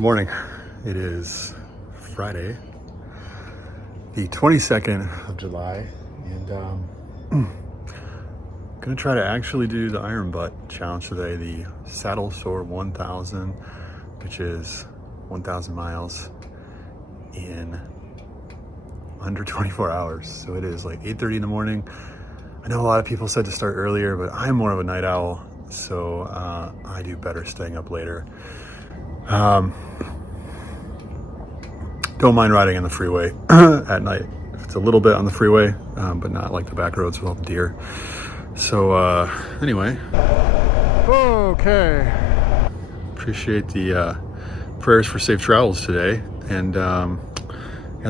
Good morning. It is Friday, the 22nd of July, and gonna try to actually do the Iron Butt challenge today, the Saddlesore 1000, which is 1,000 miles in under 24 hours. So it is like 8:30 in the morning. I know a lot of people said to start earlier, but I'm more of a night owl, so I do better staying up later. Don't mind riding on the freeway at night. It's a little bit on the freeway, but not like the back roads with all the deer. So anyway. Okay. Appreciate the prayers for safe travels today. And yeah,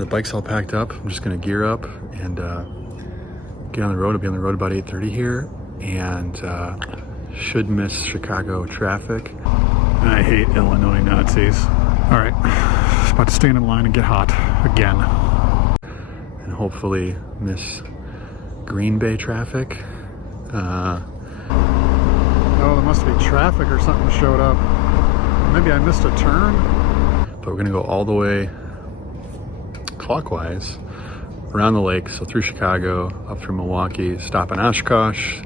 the bike's all packed up. I'm just gonna gear up and get on the road. I'll be on the road about 8:30 here, and should miss Chicago traffic. I hate Illinois Nazis. All right, about to stand in line and get hot again. And hopefully miss Green Bay traffic. Oh, there must be traffic or something showed up. Maybe I missed a turn. But we're gonna go all the way clockwise around the lake, so through Chicago, up through Milwaukee, stop in Oshkosh.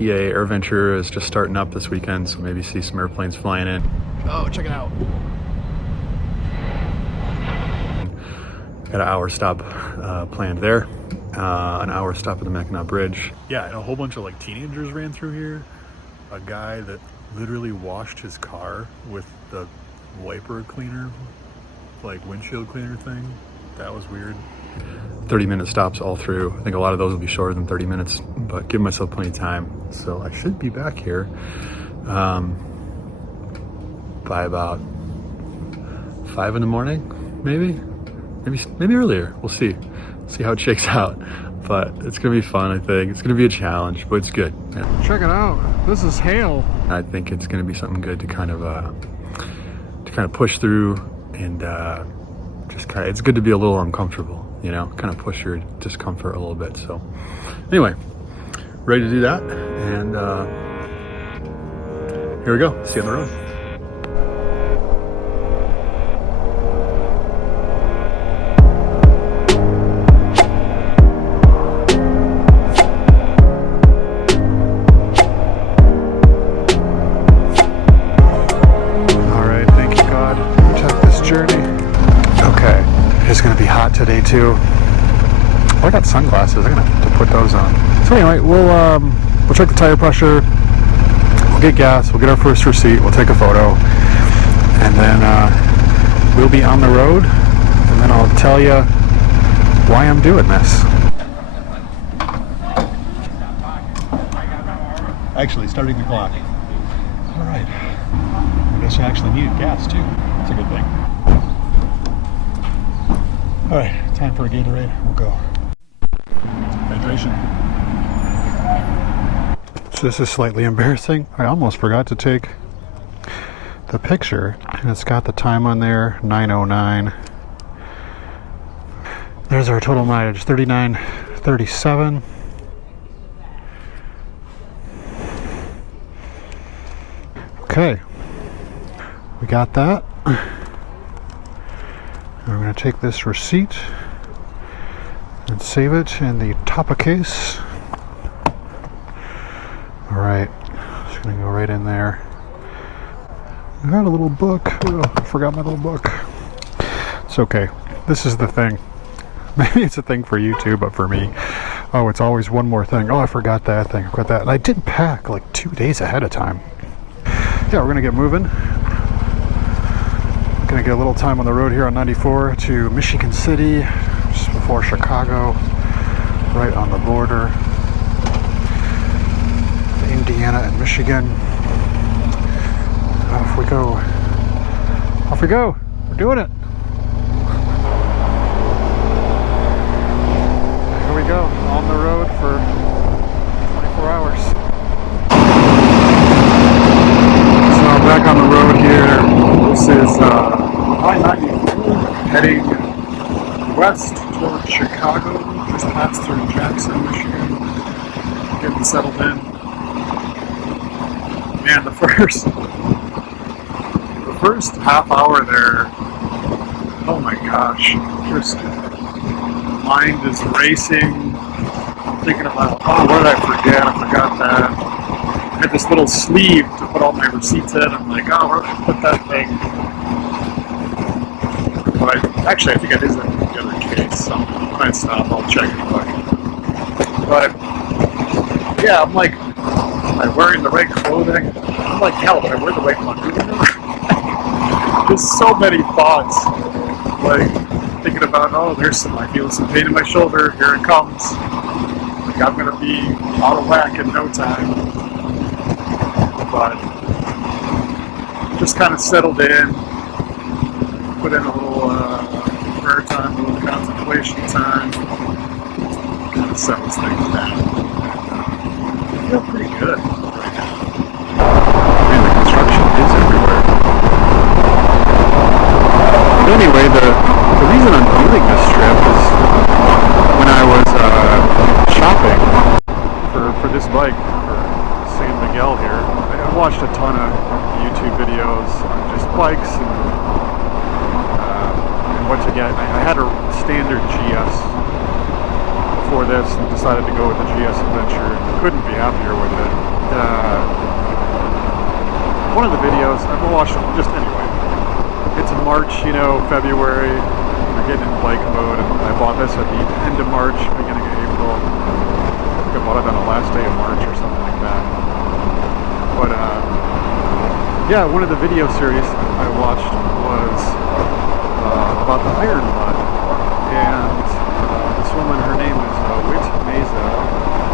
EA AirVenture is just starting up this weekend, so maybe see some airplanes flying in. Oh, check it out. Got an hour stop planned there. An hour stop at the Mackinac Bridge. Yeah, and a whole bunch of like teenagers ran through here. A guy that literally washed his car with the wiper cleaner, like windshield cleaner thing. That was weird. 30-minute stops all through. I think a lot of those will be shorter than 30 minutes, but give myself plenty of time. So I should be back here by about 5 in the morning, maybe earlier. We'll see how it shakes out. But it's gonna be fun. I think it's gonna be a challenge, but it's good. Yeah. Check it out. This is hail. I think it's gonna be something good to kind of push through, and it's good to be a little uncomfortable, you know, kind of push your discomfort a little bit. So anyway, ready to do that, and here we go. See you on the road. It's gonna be hot today too. Well, I got sunglasses. I'm gonna have to put those on. So anyway, we'll check the tire pressure. We'll get gas. We'll get our first receipt. We'll take a photo, and then we'll be on the road. And then I'll tell you why I'm doing this. Actually, starting the clock. All right. I guess you actually needed gas too. That's a good thing. All right, time for a Gatorade. We'll go. Hydration. So this is slightly embarrassing. I almost forgot to take the picture, and it's got the time on there, 9:09. There's our total mileage, 39:37. Okay, we got that. I'm going to take this receipt and save it in the Tapa case. All right, just going to go right in there. I got a little book. Oh, I forgot my little book. It's okay. This is the thing. Maybe it's a thing for you too, but for me, oh, it's always one more thing. Oh, I forgot that thing. I forgot that. And I did pack like 2 days ahead of time. Yeah, we're going to get moving. Gonna get a little time on the road here on 94 to Michigan City, just before Chicago, right on the border, Indiana and Michigan. Off we go. Off we go. We're doing it. Here we go, on the road for 24 hours. So I'm back on the road here. This is I-94 heading west toward Chicago, just passed through Jackson, Michigan, getting settled in. Man, the first first half hour there, oh my gosh, just mind is racing. I'm thinking about, oh, what did I forget? I forgot that. I had this little sleeve to put all my receipts in. I'm like, oh, where did I put that thing? But actually, I think I did that in the other case. So when I stop, I'll check it. But yeah, I'm like, am I wearing the right clothing? I'm like, hell, did I wear the right clothing? Just so many thoughts. Like, thinking about, oh, I feel some pain in my shoulder. Here it comes. Like, I'm going to be out of whack in no time. But just kind of settled in. Put in a little prayer time, a little contemplation time. Kind of settles things down. I feel pretty good right now. I mean, the construction is everywhere. But anyway, the reason I'm doing this trip is when I was shopping for this bike for San Miguel here, I watched a ton of YouTube videos on just bikes and what to get. I had a standard GS for this and decided to go with the GS Adventure. Couldn't be happier with it. One of the videos, I've watched them just anyway. It's March, February. We're getting in bike mode, and I bought this at the end of March, beginning of April. I think I bought it on the last day of March or something like that. But yeah, one of the video series I watched was about the iron butt, and this woman, her name is Wit Meza.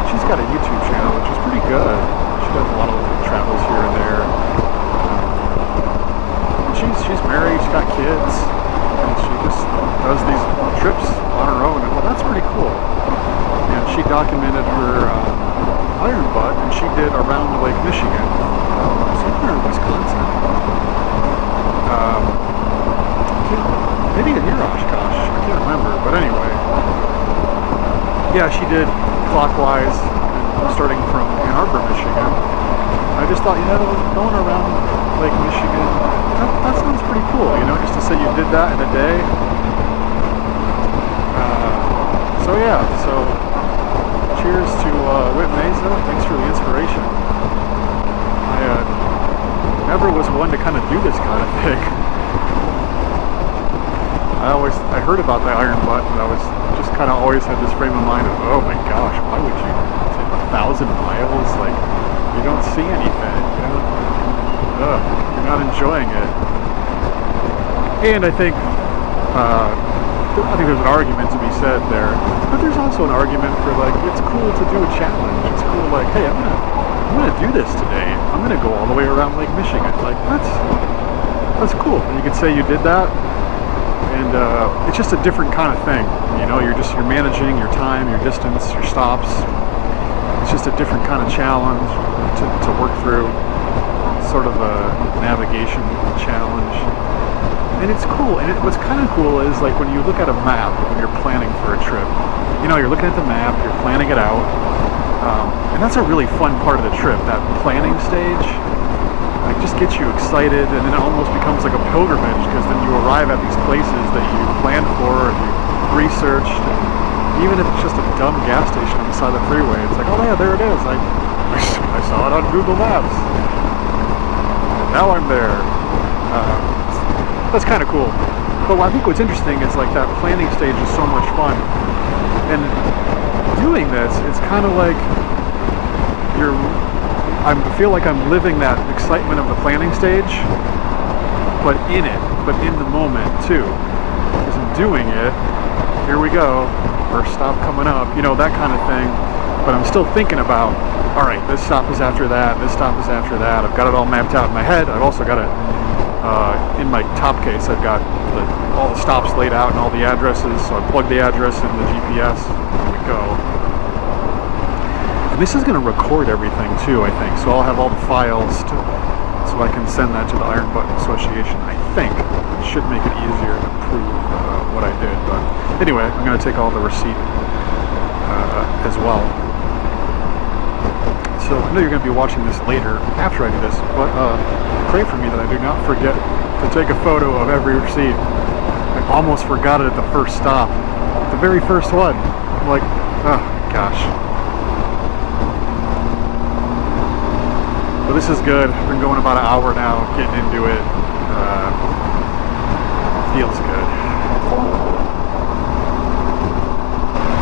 She's got a YouTube channel which is pretty good. She does a lot of travels here and there. And she's married, she's got kids, and she just does these trips on her own. And well, that's pretty cool. And she documented her iron butt, and she did around Lake Michigan, somewhere in Wisconsin. Maybe near Oshkosh, I can't remember, but anyway. Yeah, she did clockwise, starting from Ann Arbor, Michigan. I just thought, going around Lake Michigan, that sounds pretty cool, just to say you did that in a day. So cheers to Whit Mesa. Thanks for the inspiration. I never was one to kind of do this kind of thing. I heard about the iron butt, and I was just kind of always had this frame of mind of, oh my gosh, why would you take 1,000 miles? Like, you don't see anything, you're not enjoying it. And I think there's an argument to be said there, but there's also an argument for, like, it's cool to do a challenge. It's cool, like, hey, I'm gonna do this today. I'm gonna go all the way around Lake Michigan. Like, that's cool. And you could say you did that. And it's just a different kind of thing, you're managing your time, your distance, your stops. It's just a different kind of challenge to work through. It's sort of a navigation challenge. And it's cool. And what's kind of cool is, like, when you look at a map, when you're planning for a trip, you're looking at the map, you're planning it out. And that's a really fun part of the trip, that planning stage. It just gets you excited, and then it almost becomes like a pilgrimage, because then you arrive at these places that you planned for and you researched, and even if it's just a dumb gas station on the side of the freeway, it's like, oh yeah, there it is. I saw it on Google Maps. And now I'm there. That's kind of cool. But I think what's interesting is, like, that planning stage is so much fun. And doing this, it's kind of like I feel like I'm living that excitement of the planning stage, but in the moment too. Because I'm doing it, here we go, first stop coming up, that kind of thing. But I'm still thinking about, all right, this stop is after that, this stop is after that. I've got it all mapped out in my head. I've also got it in my top case. I've got all the stops laid out and all the addresses. So I plug the address in the GPS, here we go. This is going to record everything too, I think, so I'll have all the files so I can send that to the Iron Butt Association. I think it should make it easier to prove what I did. But anyway, I'm going to take all the receipt as well. So I know you're going to be watching this later after I do this, but pray for me that I do not forget to take a photo of every receipt. I almost forgot it at the first stop. The very first one. I'm like, oh gosh. But this is good. I've been going about an hour now, getting into it. Feels good.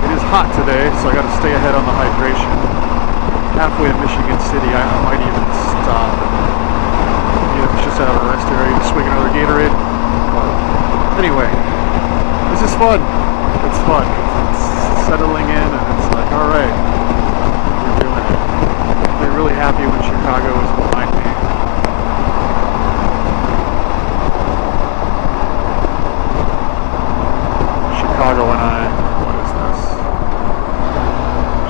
It is hot today, so I got to stay ahead on the hydration. Halfway to Michigan City, I might even stop. Just out of a rest area, swing another Gatorade. But anyway, this is fun. It's fun. It's settling in, and it's like, all right, we're doing it. I'm really happy when Chicago is behind me. Chicago and I, what is this?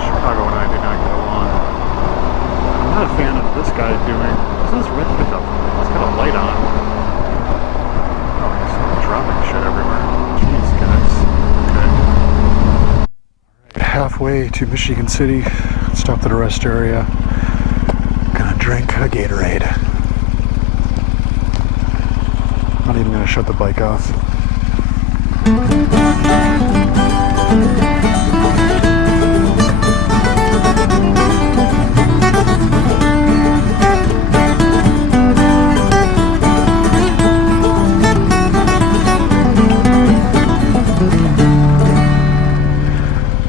Chicago and I do not get along. I'm not a fan of this guy doing. What's this red pickup? It's got a light on. Oh, he's dropping shit everywhere. Jeez, guys. Okay. Halfway to Michigan City. Stopped at a rest area. Gonna drink a Gatorade. Not even gonna shut the bike off.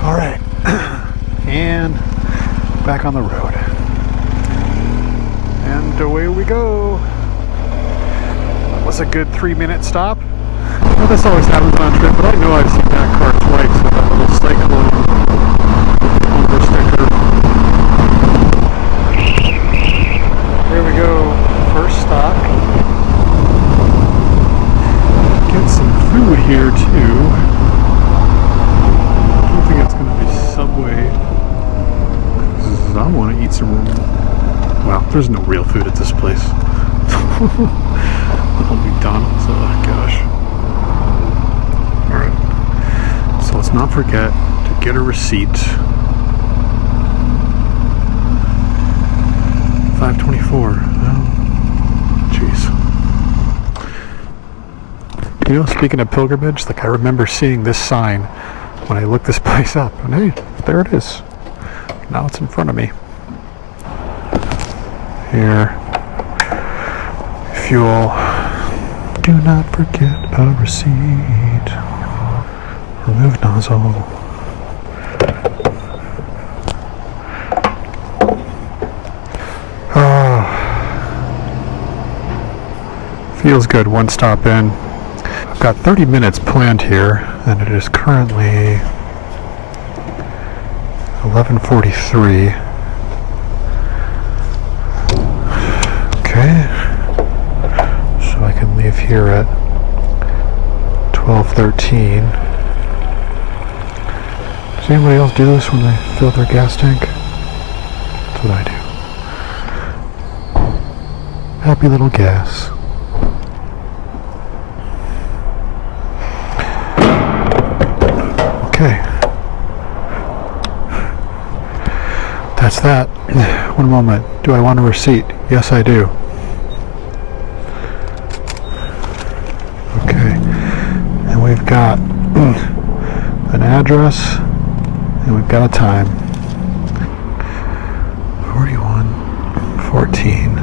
All right, and back on the road, and away we go. That was a good 3-minute stop. Well, this always happens on a trip, but I know I've seen that car twice with that little cyclone bumper sticker. There we go, first stop. Get some food here too. I don't think it's going to be Subway. I want to eat some. Well, there's no real food at this place. Little McDonald's, oh gosh. Alright, so let's not forget to get a receipt. 524. Oh, jeez. You know, speaking of pilgrimage, like I remember seeing this sign when I looked this place up, and hey, there it is. Now it's in front of me. Here, fuel. Do not forget a receipt. Remove nozzle. Oh, feels good. One stop in. I've got 30 minutes planned here, and it is currently 11:43. Okay, so I can leave here at 12:13. Does anybody else do this when they fill their gas tank? That's what I do. Happy little gas. Okay. That's that. One moment. Do I want a receipt? Yes, I do. Okay. And we've got an address, and we've got a time. 41:14.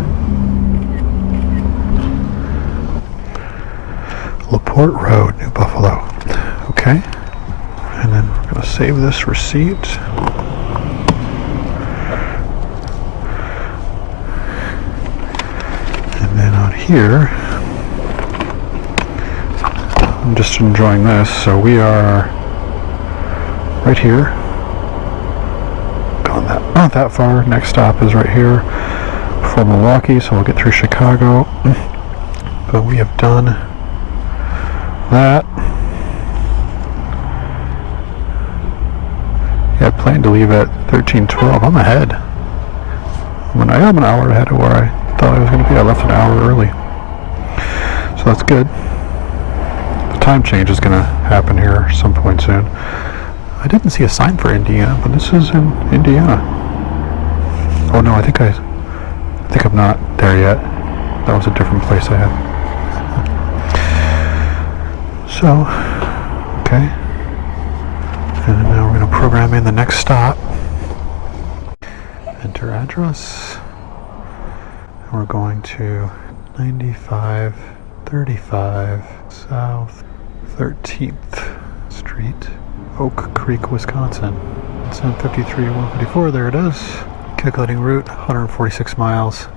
LaPorte Road, New Buffalo. Okay. And then we're going to save this receipt. And then on here, I'm just enjoying this. So we are right here. Gone that, not that far. Next stop is right here before Milwaukee, so we'll get through Chicago. But we have done that. Yeah, I planned to leave at 13:12. I'm ahead. I am an hour ahead of where I thought I was going to be. I left an hour early. So that's good. The time change is going to happen here some point soon. I didn't see a sign for Indiana, but this is in Indiana. Oh no, I think I'm not there yet. That was a different place I had. So, okay. And now we're going to program in the next stop. Enter address. And we're going to 9535 South 13th Street, Oak Creek, Wisconsin. It's on 53-154, there it is. Calculating route, 146 miles.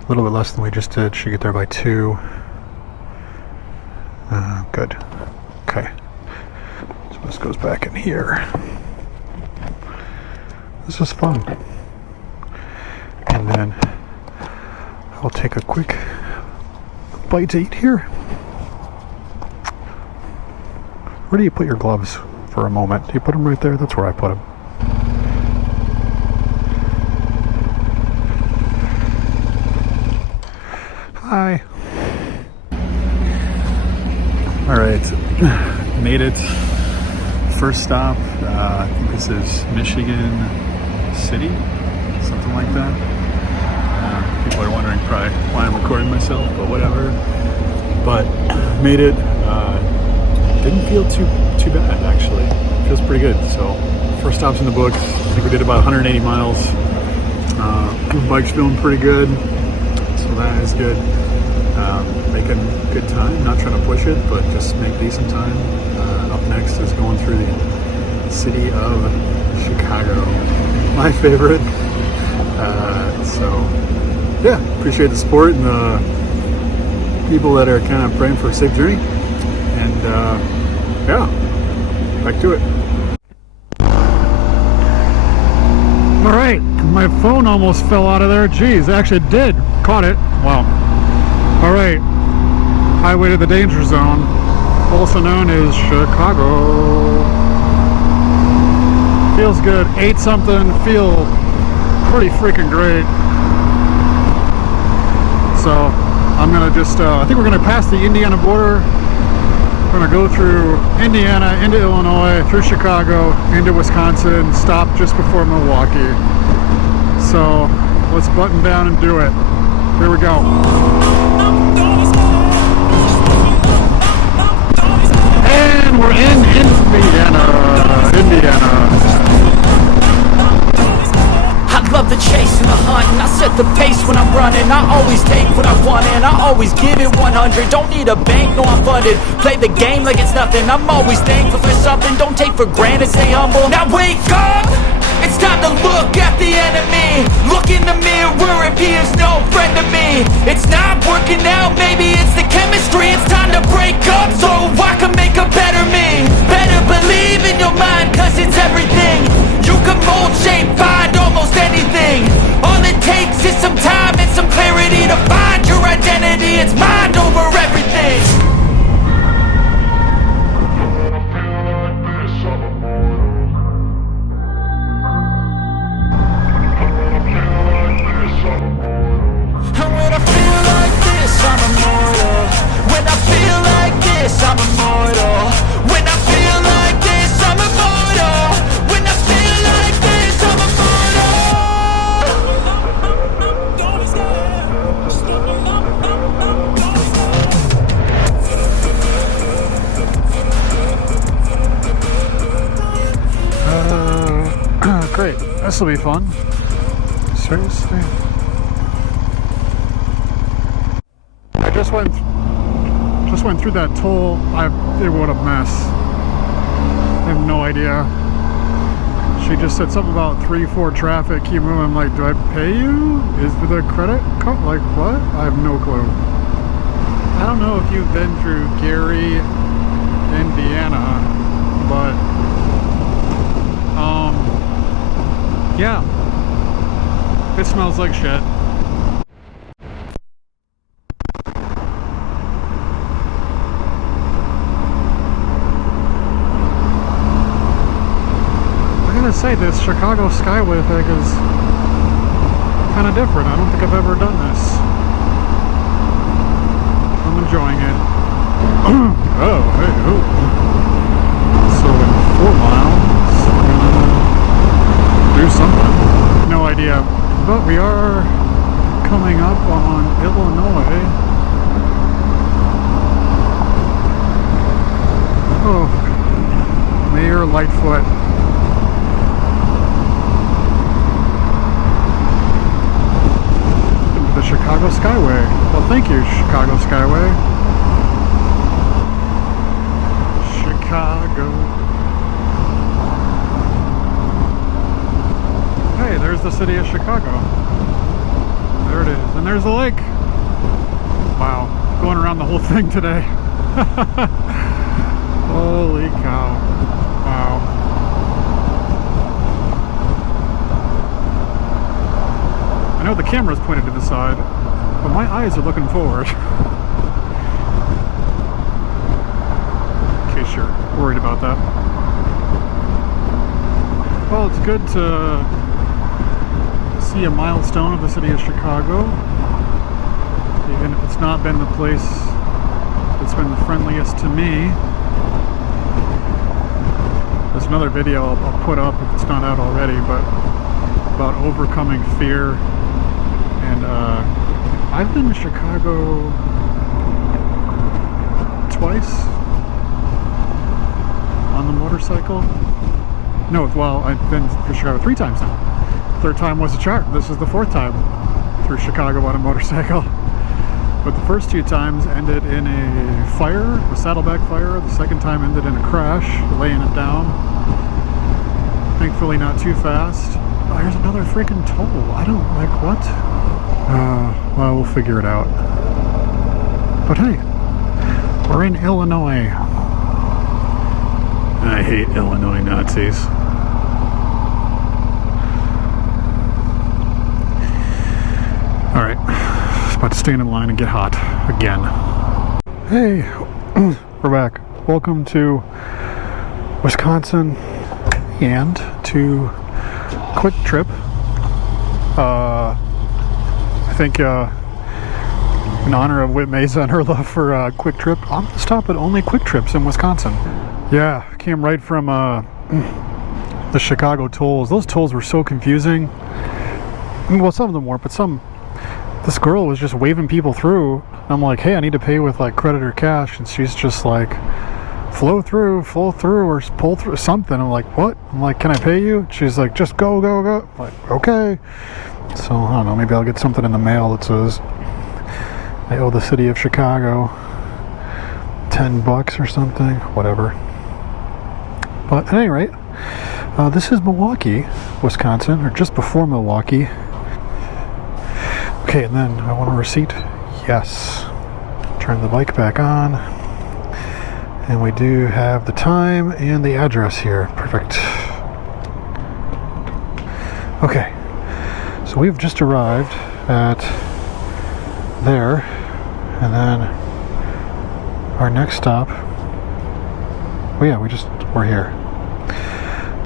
A little bit less than we just did. Should get there by 2. Good. Okay. So this goes back in here. This is fun. And then I'll take a quick bite to eat here. Where do you put your gloves for a moment? Do you put them right there? That's where I put them. Hi. All right, made it. First stop, I think this is Michigan City, something like that. People are wondering probably why I'm recording myself, but whatever. But made it. Didn't feel too bad, actually. Feels pretty good. So first stop's in the books. I think we did about 180 miles. Bike's feeling pretty good, so that is good. Making good time, not trying to push it, but just make decent time. Up next is going through the city of Chicago, my favorite. So yeah, appreciate the support and the people that are kind of praying for a safe journey. And yeah, back to it. All right, my phone almost fell out of there. Jeez, actually it did. Caught it. Wow. All right, highway to the danger zone, also known as Chicago. Feels good. Ate something. Feel pretty freaking great. So I'm gonna just. I think we're gonna pass the Indiana border. We're gonna go through Indiana, into Illinois, through Chicago, into Wisconsin, stop just before Milwaukee. So let's button down and do it. Here we go. And we're in Indiana. I love the chase and the hunt, and I set the pace when I'm running. I always take what I want and I always give it 100. Don't need a bank, no I'm funded. Play the game like it's nothing. I'm always thankful for something. Don't take for granted, stay humble. Now wake up! It's time to look at the enemy. Look in the mirror if he is no friend to me. It's not working out, maybe it's the chemistry. It's time to break up so I can make a better me. Better believe in your mind, cause it's everything. You can mold, shape, find almost anything. All it takes is some time and some clarity to find your identity. It's mind over everything. Great, this will be fun. Seriously. I just went through that toll. What a mess. I have no idea. She just said something about 3-4 traffic. Keep moving. I'm like, do I pay you? Is it a credit card? Like what? I have no clue. I don't know if you've been through Gary, Indiana, but yeah, it smells like shit. I gotta say, this Chicago Skyway thing is kind of different. I don't think I've ever done this. I'm enjoying it. Oh, hey, oh. So in 4 miles, do something. No idea. But we are coming up on Illinois. Oh, Mayor Lightfoot. The Chicago Skyway. Well, thank you, Chicago Skyway. Chicago. Hey, there's the city of Chicago. There it is. And there's the lake. Wow. Going around the whole thing today. Holy cow. Wow. I know the camera's pointed to the side, but my eyes are looking forward. In case you're worried about that. Well, it's good to see a milestone of the city of Chicago, even if it's not been the place that's been the friendliest to me. There's another video I'll put up if it's not out already, but about overcoming fear. And I've been to Chicago twice on the motorcycle. No, well, I've been to Chicago 3 times now. Third time was a chart. This is the 4th time through Chicago on a motorcycle. But the first 2 times ended in a fire, a saddleback fire. The second time ended in a crash, laying it down. Thankfully not too fast. Oh, here's another freaking toll. I don't like what? Well, we'll figure it out. But hey, we're in Illinois. I hate Illinois Nazis. Alright, just about to stand in line and get hot again. Hey, we're back. Welcome to Wisconsin and to Quick Trip. I think in honor of Whit Mesa and her love for Quick Trip, I'm going to stop at only Quick Trips in Wisconsin. Yeah, came right from the Chicago tolls. Those tolls were so confusing. Well, some of them weren't, but this girl was just waving people through. I'm like, hey, I need to pay with like credit or cash, and she's just like, flow through, or pull through something. I'm like, what? I'm like, can I pay you? She's like, just go. I'm like, okay. So I don't know, maybe I'll get something in the mail that says I owe the city of Chicago $10 or something, whatever. But at any rate, this is Milwaukee, Wisconsin, or just before Milwaukee. Okay, and then I want a receipt. Yes. Turn the bike back on. And we do have the time and the address here. Perfect. Okay. So we've just arrived at there. And then our next stop. Oh yeah, we're here.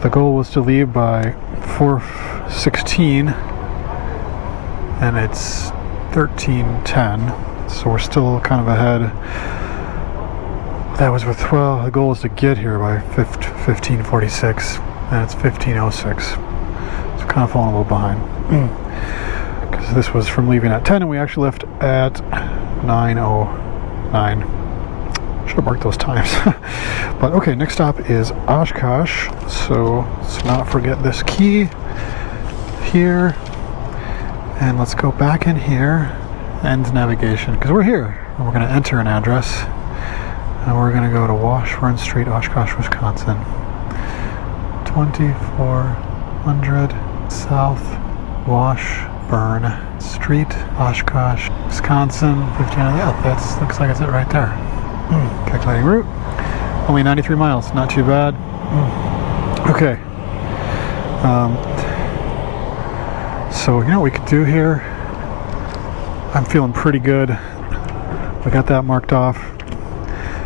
The goal was to leave by 4:16. And it's 13:10, so we're still kind of ahead. That was with, well, the goal is to get here by 15:46, and it's 15:06. So kind of falling a little behind. Because this was from leaving at 10, and we actually left at 9:09. Should have marked those times. But okay, next stop is Oshkosh, so let's not forget this key here. And let's go back in here, end navigation, because we're here. And we're going to enter an address, and we're going to go to Washburn Street, Oshkosh, Wisconsin. 2400 South Washburn Street, Oshkosh, Wisconsin. 15. Yeah, that looks like it's it right there. Calculating route. Only 93 miles, not too bad. Okay. So, you know what we could do here? I'm feeling pretty good. We got that marked off.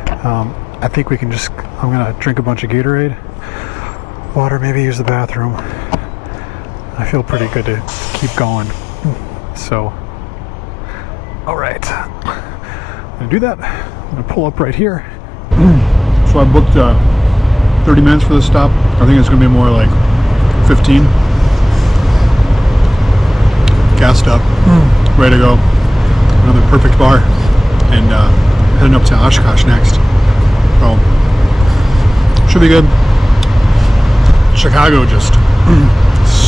I think we can just, I'm going to drink a bunch of Gatorade. Water, maybe use the bathroom. I feel pretty good to keep going. So, alright. I'm going to do that. I'm going to pull up right here. So I booked 30 minutes for this stop. I think it's going to be more like 15. Gassed up, ready to go. Another perfect bar, and heading up to Oshkosh next. So Should be good. Chicago just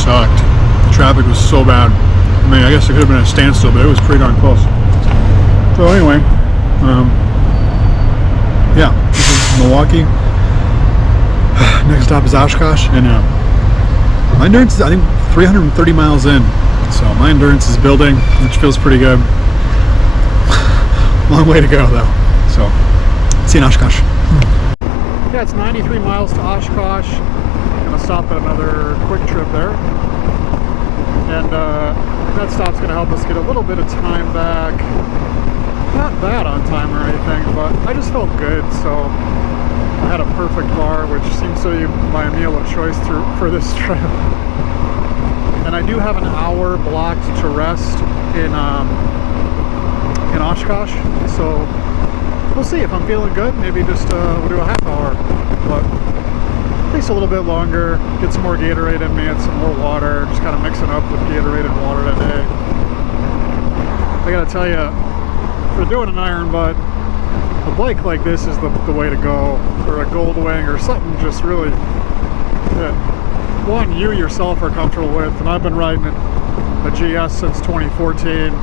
sucked. The traffic was so bad. I mean, I guess it could have been a standstill, but it was pretty darn close. So anyway, yeah, this is Milwaukee. Next stop is Oshkosh, and my endurance is, I think, 330 miles in. So my endurance is building, which feels pretty good. Long way to go, though. So, see you in Oshkosh. Yeah, it's 93 miles to Oshkosh. Gonna stop at another quick trip there. And that stop's gonna help us get a little bit of time back. Not bad on time or anything, but I just felt good, so I had a perfect bar, which seems to be my meal of choice for this trip. And I do have an hour blocked to rest in Oshkosh, so we'll see if I'm feeling good. Maybe just we'll do a half hour, but at least a little bit longer. Get some more Gatorade in me and some more water. Just kind of mixing up with Gatorade and water today. I gotta tell you, for doing an iron butt, a bike like this is the way to go, or a Goldwing or something just really that one you yourself are comfortable with. And I've been riding a GS since 2014,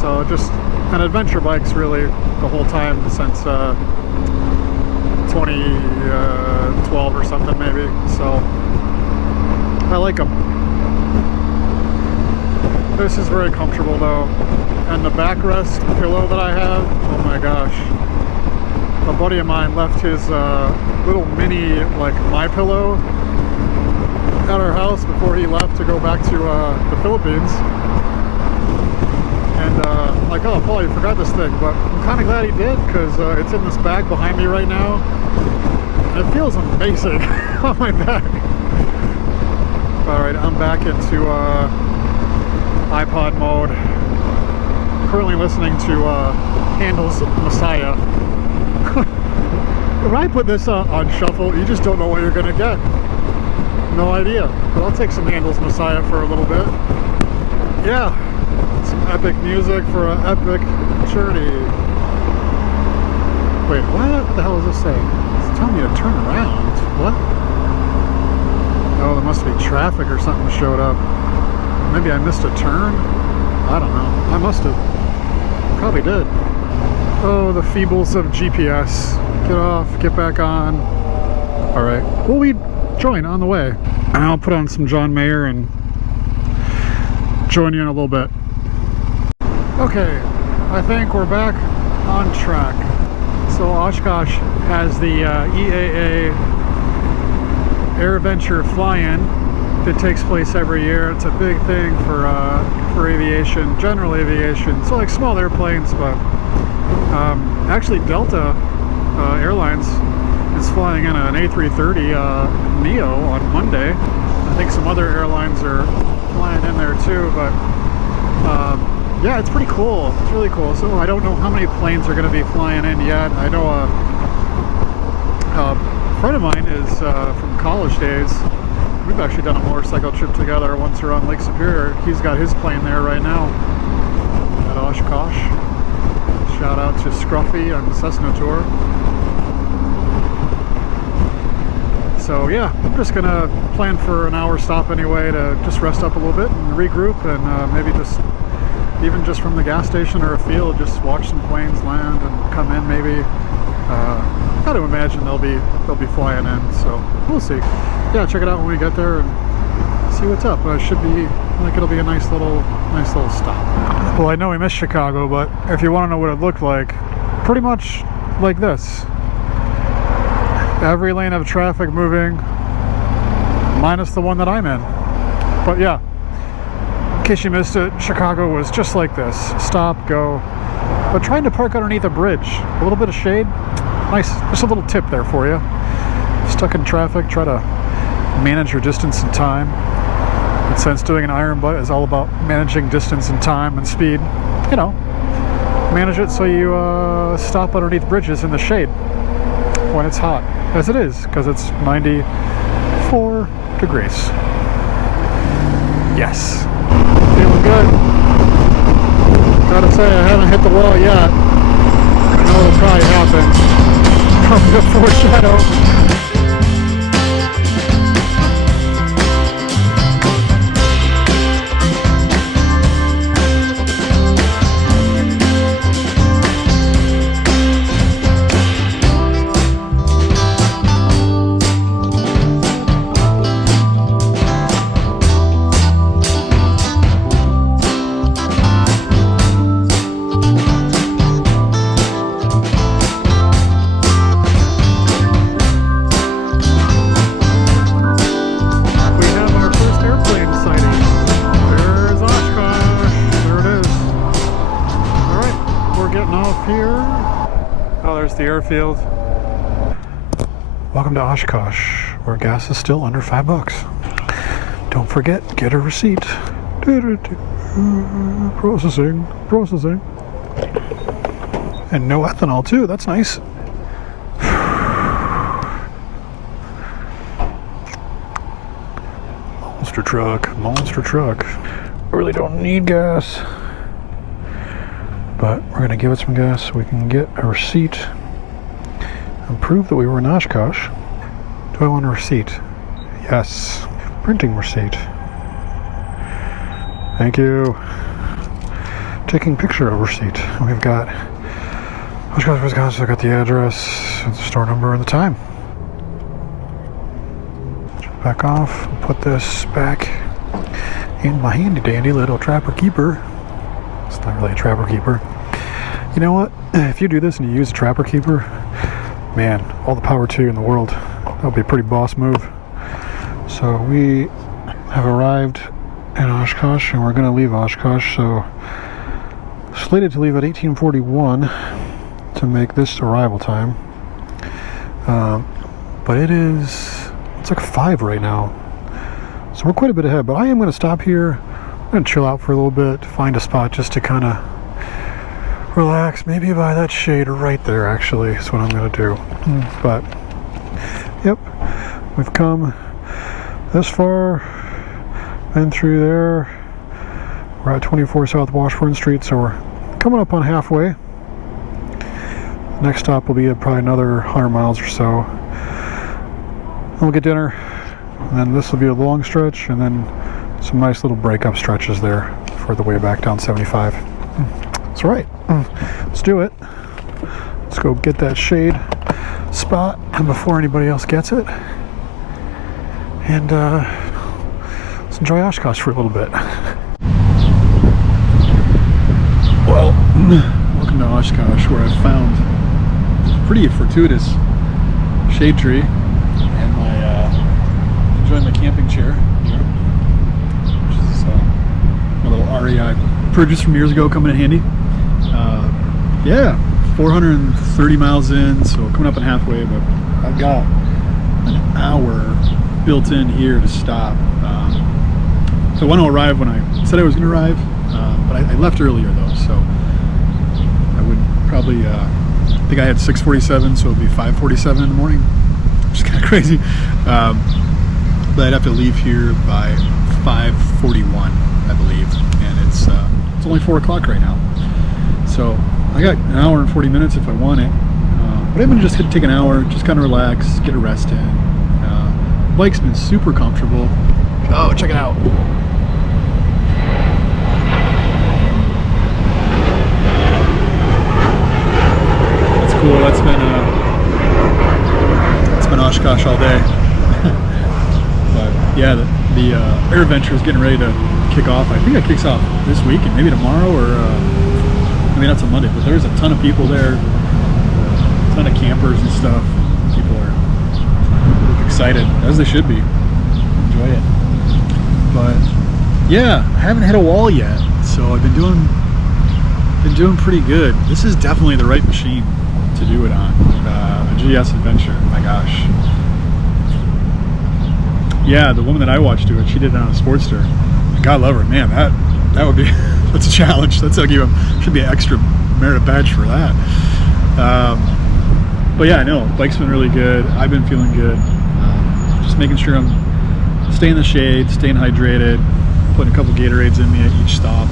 so just an adventure bike's really the whole time since 2012 or something maybe. So I like them. This is very comfortable though, and the backrest pillow that I have, oh my gosh. A buddy of mine left his little mini like my pillow at our house before he left to go back to the Philippines. And I'm like, oh, Paul, you forgot this thing, but I'm kind of glad he did, because it's in this bag behind me right now. And it feels amazing on my back. Alright, I'm back into iPod mode. Currently listening to Handel's Messiah. When I put this on shuffle, you just don't know what you're going to get. No idea. But I'll take some Handel's Messiah for a little bit. Yeah. Some epic music for an epic journey. Wait, what the hell is this saying? It's telling me to turn around. What? Oh, there must be traffic or something showed up. Maybe I missed a turn? I don't know. I must have. Probably did. Oh, the feebles of GPS. Get off, get back on. Alright. Well, we join on the way. And I'll put on some John Mayer and join you in a little bit. Okay, I think we're back on track. So Oshkosh has the EAA AirVenture fly-in that takes place every year. It's a big thing for aviation, general aviation. So like small airplanes, but actually Delta Airlines is flying in an A330 Neo on Monday. I think some other airlines are flying in there too, but yeah, it's pretty cool. It's really cool. So I don't know how many planes are going to be flying in yet. I know a friend of mine is from college days. We've actually done a motorcycle trip together once around Lake Superior. He's got his plane there right now at Oshkosh. Shout out to Scruffy on the Cessna Tour. So yeah, I'm just gonna plan for an hour stop anyway to just rest up a little bit and regroup, and maybe just even just from the gas station or a field, just watch some planes land and come in maybe. Got to imagine they'll be flying in, so we'll see. Yeah, check it out when we get there and see what's up. Should be like it'll be a nice little stop. Well, I know we missed Chicago, but if you want to know what it looked like, pretty much like this. Every lane of traffic moving, minus the one that I'm in. But yeah, in case you missed it, Chicago was just like this. Stop, go. But trying to park underneath a bridge. A little bit of shade. Nice. Just a little tip there for you. Stuck in traffic, try to manage your distance and time. And since doing an iron butt is all about managing distance and time and speed, you know, manage it so you stop underneath bridges in the shade when it's hot, as it is, because it's 94 degrees. Yes. Feeling good. Gotta say, I haven't hit the wall yet. I know it'll probably happen. From the foreshadow. the airfield. Welcome to Oshkosh, where gas is still under $5. Don't forget, get a receipt. Processing. And no ethanol too, that's nice. Monster truck. Really don't need gas, but we're gonna give it some gas so we can get a receipt and prove that we were in Oshkosh. Do I want a receipt? Yes. Printing receipt. Thank you. Taking picture of receipt. We've got Oshkosh, Wisconsin. I've got the address, the store number, and the time. Back off. Put this back in my handy dandy little trapper keeper. It's not really a trapper keeper. You know what? If you do this and you use a trapper keeper, man, all the power to you in the world. That would be a pretty boss move. So we have arrived in Oshkosh and we're going to leave Oshkosh. So slated to leave at 18:41 to make this arrival time. But it's like 5 right now. So we're quite a bit ahead, but I am going to stop here. I'm going to chill out for a little bit, find a spot just to kind of relax. Maybe by that shade right there, actually, is what I'm going to do. But, yep, we've come this far, been through there. We're at 24 South Washburn Street, so we're coming up on halfway. Next stop will be probably another 100 miles or so. Then we'll get dinner. And then this will be a long stretch, and then some nice little breakup stretches there for the way back down 75. That's right. Let's do it. Let's go get that shade spot and before anybody else gets it. And let's enjoy Oshkosh for a little bit. Well, welcome to Oshkosh, where I found a pretty fortuitous shade tree and enjoying my camping chair here, which is my little REI purchase from years ago, coming in handy. Yeah, 430 miles in, so coming up on halfway, but I've got an hour built in here to stop. So I want to arrive when I said I was going to arrive, but I left earlier though, so I would probably, I think I had 6:47, so it would be 5:47 in the morning, which is kind of crazy. But I'd have to leave here by 5:41, I believe, and it's only 4 o'clock right now. So I got an hour and 40 minutes if I want it. But I'm gonna just take an hour, just kind of relax, get a rest in. The bike's been super comfortable. Oh, check it out. That's cool. That's been Oshkosh all day. Yeah, the Air Adventure is getting ready to kick off. I think it kicks off this week and maybe tomorrow, or maybe not till Monday, but there's a ton of people there, a ton of campers and stuff. People are excited, as they should be. Enjoy it. But yeah, I haven't hit a wall yet, so I've been doing pretty good. This is definitely the right machine to do it on. A GS Adventure, my gosh. Yeah, the woman that I watched do it, she did it on a Sportster. God love her, man. That would be that's a challenge. That's like should be an extra merit badge for that. But yeah, I know bike's been really good. I've been feeling good. Just making sure I'm staying in the shade, staying hydrated, putting a couple Gatorades in me at each stop,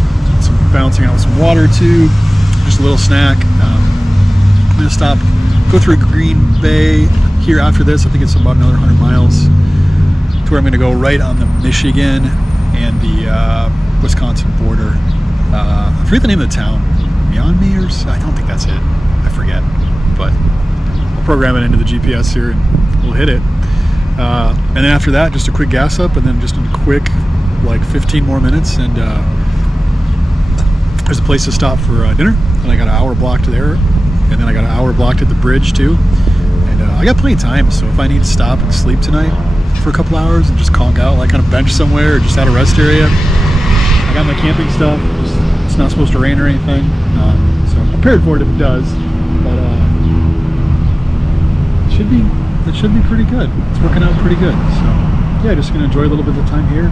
bouncing out with some water too, just a little snack. I'm gonna stop, go through Green Bay here after this. I think it's about another 100 miles. To where I'm going to go right on the Michigan and the Wisconsin border. I forget the name of the town. Beyond Me, or I don't think that's it. I forget. But I'll program it into the GPS here and we'll hit it. And then after that, just a quick gas up, and then just a quick, like 15 more minutes, and there's a place to stop for dinner. And I got an hour blocked there, and then I got an hour blocked at the bridge too. And I got plenty of time, so if I need to stop and sleep tonight for a couple hours and just conk out, like on a bench somewhere or just at a rest area. I got my camping stuff. It's not supposed to rain or anything, so I'm prepared for it if it does. But it should be pretty good. It's working out pretty good. So yeah, just gonna enjoy a little bit of the time here,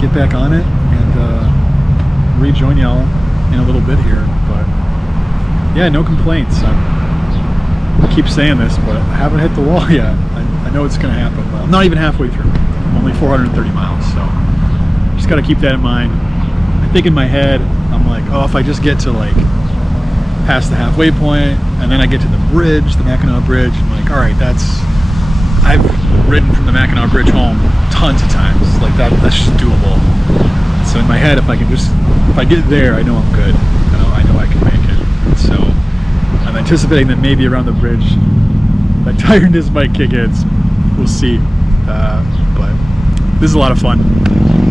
get back on it, and rejoin y'all in a little bit here. But yeah, no complaints. I keep saying this, but I haven't hit the wall yet. I know it's gonna happen, but I'm not even halfway through. I'm only 430 miles, so just gotta keep that in mind. I think in my head, I'm like, oh, if I just get to like past the halfway point, and then I get to the bridge, the Mackinac Bridge, I'm like, all right, I've ridden from the Mackinac Bridge home tons of times. Like that's just doable. So in my head, if I get there, I know I'm good. I know I can make it. So I'm anticipating that maybe around the bridge, that tiredness might kick in. We'll see. But this is a lot of fun.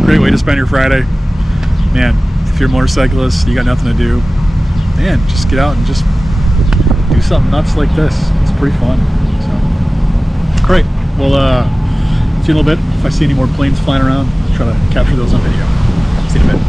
Great way to spend your Friday. Man, if you're a motorcyclist, you got nothing to do, man, just get out and just do something nuts like this. It's pretty fun. So, great. Well, see you in a little bit. If I see any more planes flying around, I'll try to capture those on video. See you in a bit.